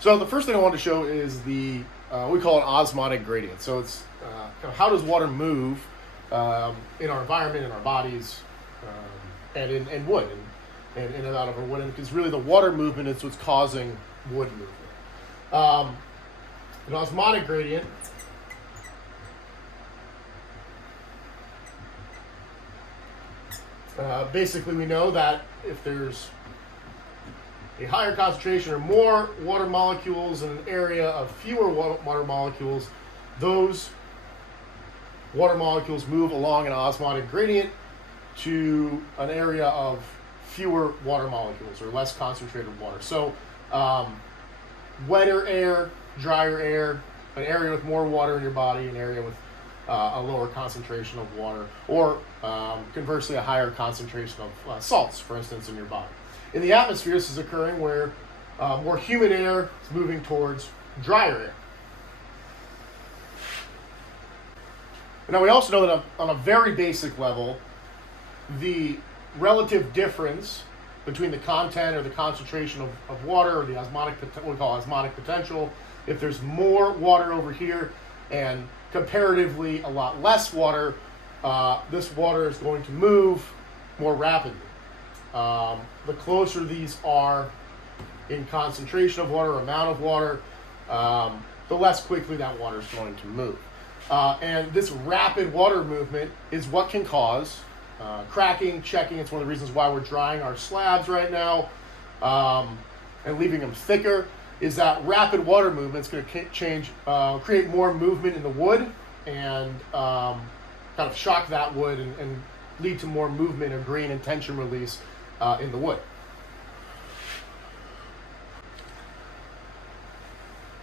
So the first thing I want to show is the, we call it osmotic gradient. So it's kind of how does water move in our environment, in our bodies, and in wood, and in and out of our wood. And because really the water movement is what's causing wood movement. An osmotic gradient basically we know that if there's a higher concentration or more water molecules in an area of fewer water molecules, those water molecules move along an osmotic gradient to an area of fewer water molecules or less concentrated water. So wetter air, drier air, an area with more water in your body, an area with a lower concentration of water, or conversely a higher concentration of salts, for instance, in your body. In the atmosphere, this is occurring where more humid air is moving towards drier air. Now we also know that on a very basic level, the relative difference between the content or the concentration of water or the osmotic, what we call osmotic potential, if there's more water over here and comparatively a lot less water, this water is going to move more rapidly. The closer these are in concentration of water, amount of water, the less quickly that water is going to move. And this rapid water movement is what can cause cracking, checking. It's one of the reasons why we're drying our slabs right now and leaving them thicker, is that rapid water movement is going to create more movement in the wood and kind of shock that wood and lead to more movement of grain and tension release in the wood.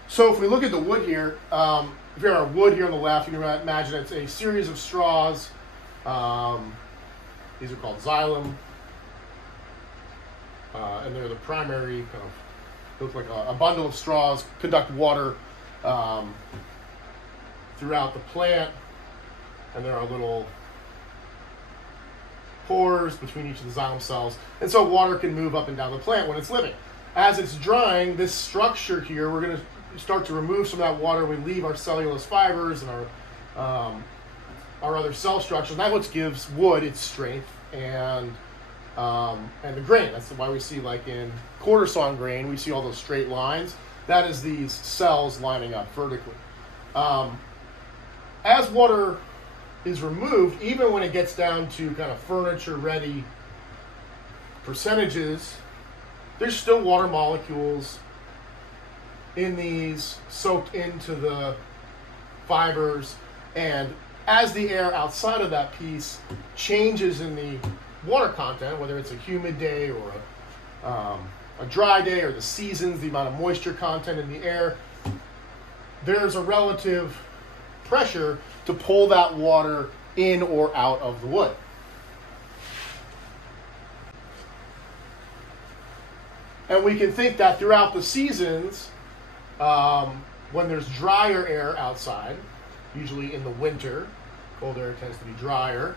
So if we look at the wood here, if you have our wood here on the left, you can imagine it's a series of straws. These are called Xylem, and they're the primary kind of, look like a bundle of straws, conduct water throughout the plant, and there are little pores between each of the xylem cells, and so water can move up and down the plant when it's living. As it's drying, this structure here, we're going to start to remove some of that water. We leave our cellulose fibers and our other cell structures, and that's what gives wood its strength and the grain. That's why we see, like in quarter sawn grain, we see all those straight lines. That is these cells lining up vertically. As water is removed, even when it gets down to kind of furniture-ready percentages, there's still water molecules in these soaked into the fibers, and as the air outside of that piece changes in the water content, whether it's a humid day or a dry day, or the seasons, the amount of moisture content in the air, there's a relative pressure to pull that water in or out of the wood. And we can think that throughout the seasons, when there's drier air outside, usually in the winter, cold air tends to be drier,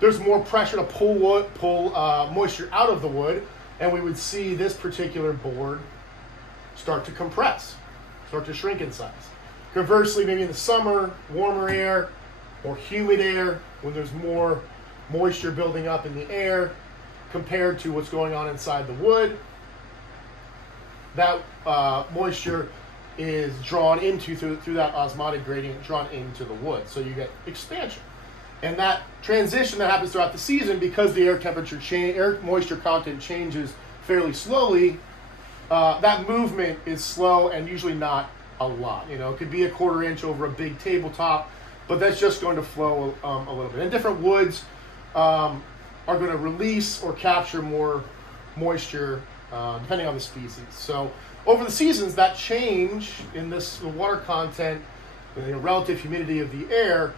there's more pressure to pull moisture out of the wood, and we would see this particular board start to compress, start to shrink in size. Conversely, maybe in the summer, warmer air or humid air, when there's more moisture building up in the air compared to what's going on inside the wood, that moisture is drawn into, through that osmotic gradient, drawn into the wood. So you get expansion. And that transition that happens throughout the season, because the air temperature air moisture content changes fairly slowly, that movement is slow and usually not a lot. You know, it could be a quarter inch over a big tabletop, but that's just going to flow a little bit. And different woods are going to release or capture more moisture depending on the species. So over the seasons, that change in the water content, the relative humidity of the air,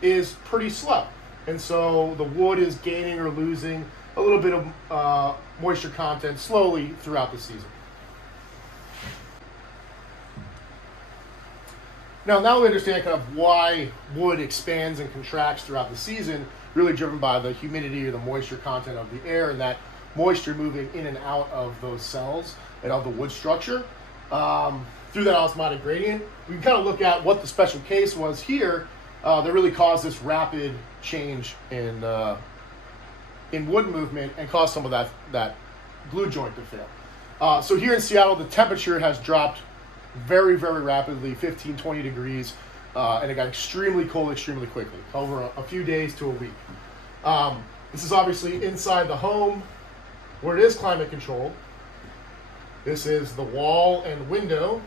is pretty slow. And so the wood is gaining or losing a little bit of moisture content slowly throughout the season. Now we understand kind of why wood expands and contracts throughout the season, really driven by the humidity or the moisture content of the air, and that moisture moving in and out of those cells and of the wood structure. through that osmotic gradient. We can kind of look at what the special case was here that really caused this rapid change in wood movement and caused some of that glue joint to fail. So here in Seattle, the temperature has dropped very, very rapidly, 15, 20 degrees, and it got extremely cold extremely quickly, over a few days to a week. This is obviously inside the home where it is climate controlled. This is the wall and window,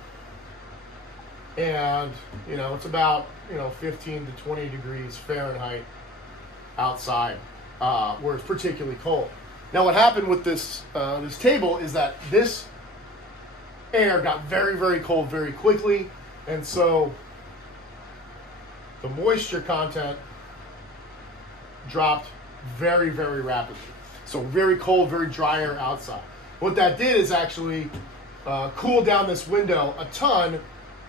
and it's about 15 to 20 degrees Fahrenheit outside, where it's particularly cold. Now, what happened with this table is that this air got very, very cold very quickly, and so the moisture content dropped very, very rapidly. So very cold, very dry air outside. What that did is actually cool down this window a ton,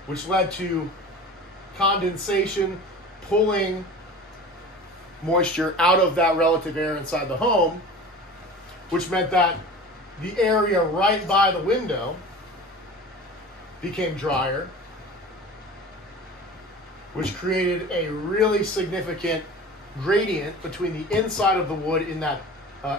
which led to condensation, pulling moisture out of that relative air inside the home, which meant that the area right by the window became drier, which created a really significant gradient between the inside of the wood in that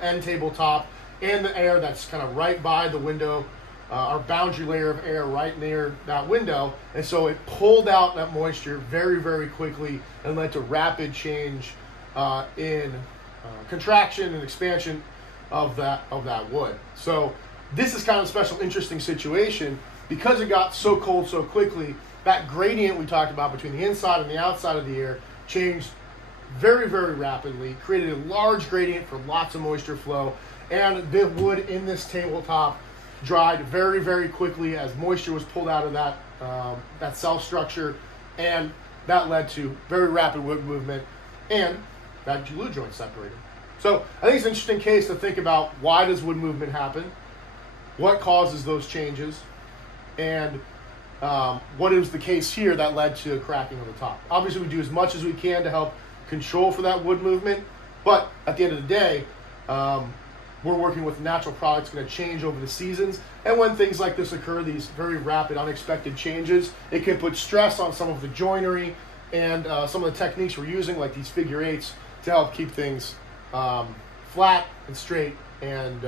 end tabletop and the air that's kind of right by the window, our boundary layer of air right near that window. And so it pulled out that moisture very, very quickly and led to rapid change in contraction and expansion of that wood. So this is kind of a special, interesting situation because it got so cold so quickly. That gradient we talked about between the inside and the outside of the air changed very, very rapidly, created a large gradient for lots of moisture flow, and the wood in this tabletop dried very, very quickly as moisture was pulled out of that cell structure, and that led to very rapid wood movement and that glue joint separated. So I think it's an interesting case to think about: why does wood movement happen? What causes those changes? And what is the case here that led to cracking on the top? Obviously, we do as much as we can to help control for that wood movement, but at the end of the day, we're working with natural products going to change over the seasons, and when things like this occur, these very rapid, unexpected changes, it can put stress on some of the joinery and some of the techniques we're using, like these figure eights, to help keep things flat and straight and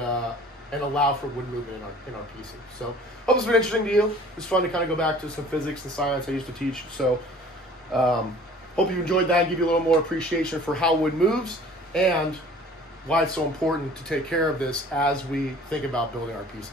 allow for wood movement in our pieces. So hope it's been interesting to you. It's fun to kind of go back to some physics and science I used to teach. So hope you enjoyed that and give you a little more appreciation for how wood moves and why it's so important to take care of this as we think about building our pieces.